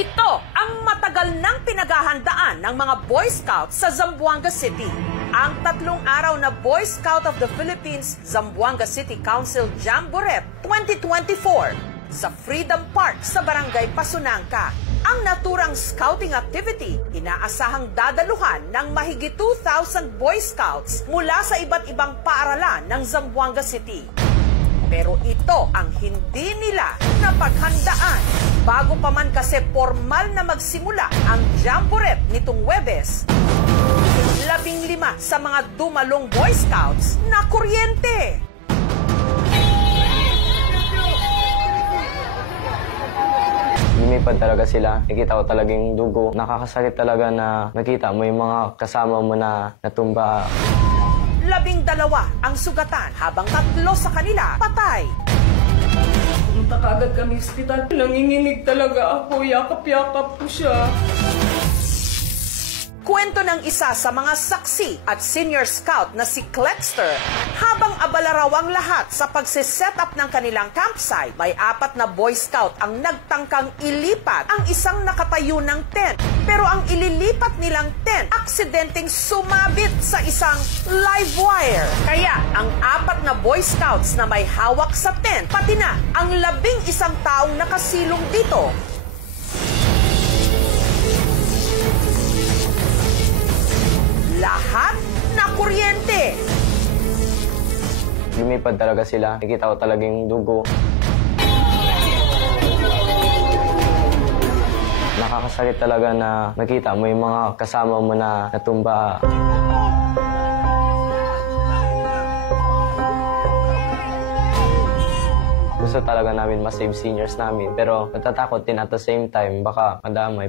Ito ang matagal nang pinaghahandaan ng mga Boy Scouts sa Zamboanga City. Ang 3 araw na Boy Scout of the Philippines Zamboanga City Council Jamboree 2024 sa Freedom Park sa Barangay Pasunangka. Ang naturang scouting activity, inaasahang dadaluhan ng mahigit 2,000 Boy Scouts mula sa iba't ibang paaralan ng Zamboanga City. Pero ito ang hindi nila napaghandaan. Bago pa man kasi formal na magsimula ang Jamboree nitong Huwebes, 15 sa mga dumalong Boy Scouts na kuryente. Lumipad talaga sila. Nakita ko talagang dugo. Nakakasakit talaga na nakita mo yung mga kasama mo na natumba. 12 ang sugatan habang 3 sa kanila patay. Pumunta kaagad kami sa ospital. Nanginginig talaga ako. Yakap-yakap ko siya. Kwento ng isa sa mga saksi at senior scout na si Clexter, habang abala raw ang lahat sa pagsiset up ng kanilang campsite, may 4 na Boy Scout ang nagtangkang ilipat ang isang nakatayo ng tent. Pero ang ililipat nilang tent, aksidenteng sumabit sa isang live wire. Kaya ang 4 na Boy Scouts na may hawak sa tent, pati na ang 11 taong nakasilong dito, lahat na kuryente. Lumipad talaga sila. Nakita ko talagang dugo. Nakakasakit talaga na nakita mo yung mga kasama mo na natumba. Gusto talaga namin ma-save seniors namin. Pero natatakot din at the same time, baka madamay.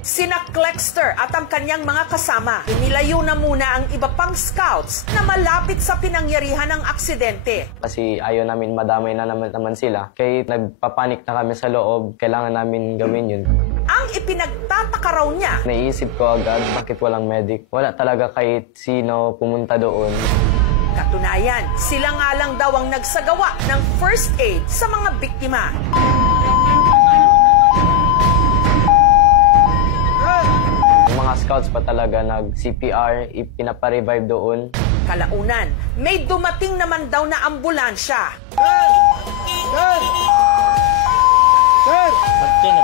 Sina Clexter at ang kanyang mga kasama, inilayo na muna ang iba pang scouts na malapit sa pinangyarihan ng aksidente. Kasi ayaw namin madamay na naman sila. Kaya nagpapanik na kami sa loob, kailangan namin gawin yun. Ang ipinagtataka raw niya, Naisip ko agad, bakit walang medic? Wala talaga kahit sino pumunta doon. katunayan, sila nga lang daw ang nagsagawa ng first aid sa mga biktima. Mga scouts pa talaga nag-CPR, ipinaparevive doon. Kalaunan, may dumating naman daw na ambulansya.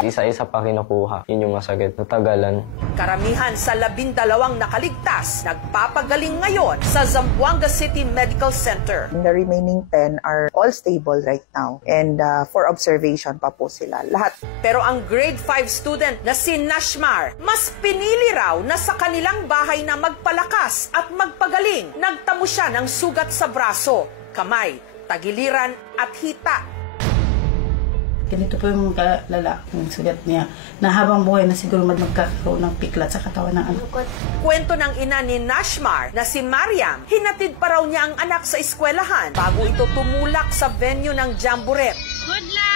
Isa-isa pa kinukuha. Yun yung masakit. Natagalan. Karamihan sa 12 nakaligtas, nagpapagaling ngayon sa Zamboanga City Medical Center. The remaining 10 are all stable right now and for observation pa po sila lahat. Pero ang grade 5 student na si Nashmar, mas pinili raw na sa kanilang bahay na magpalakas at magpagaling. Nagtamo siya ng sugat sa braso, kamay, tagiliran at hita. Ganito po yung lalaking sugat niya na habang buhay na siguro magkakaroon ng piklat sa katawan ng anak. Kwento ng ina ni Nashmar na si Mariam, hinatid pa raw niya ang anak sa eskwelahan bago ito tumulak sa venue ng Jamboree. Good luck!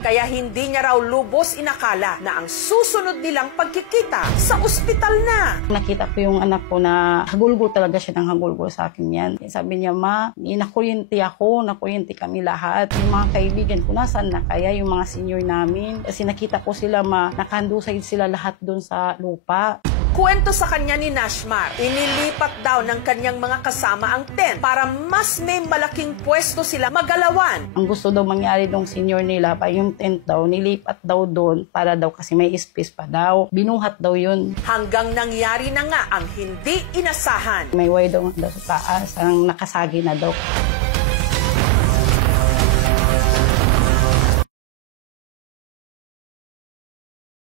Kaya hindi niya raw lubos inakala na ang susunod nilang pagkikita sa ospital na. Nakita ko yung anak ko na hagulgol talaga siya ng hagulgol sa akin yan. Sabi niya, ma, nakuryente ako, nakuryente kami lahat. Yung mga kaibigan ko, nasaan na kaya yung mga senior namin? Kasi nakita ko sila, nakandusay sila lahat doon sa lupa. Kwento sa kanya ni Nashmar, inilipat daw ng kanyang mga kasama ang tent para mas may malaking pwesto sila magalawan. Ang gusto daw mangyari ng senior nila, pa yung tent daw, nilipat daw doon para daw kasi may space pa daw. Binuhat daw yun. Hanggang nangyari na nga ang hindi inasahan. May way daw sa taas, ang nakasagi na daw.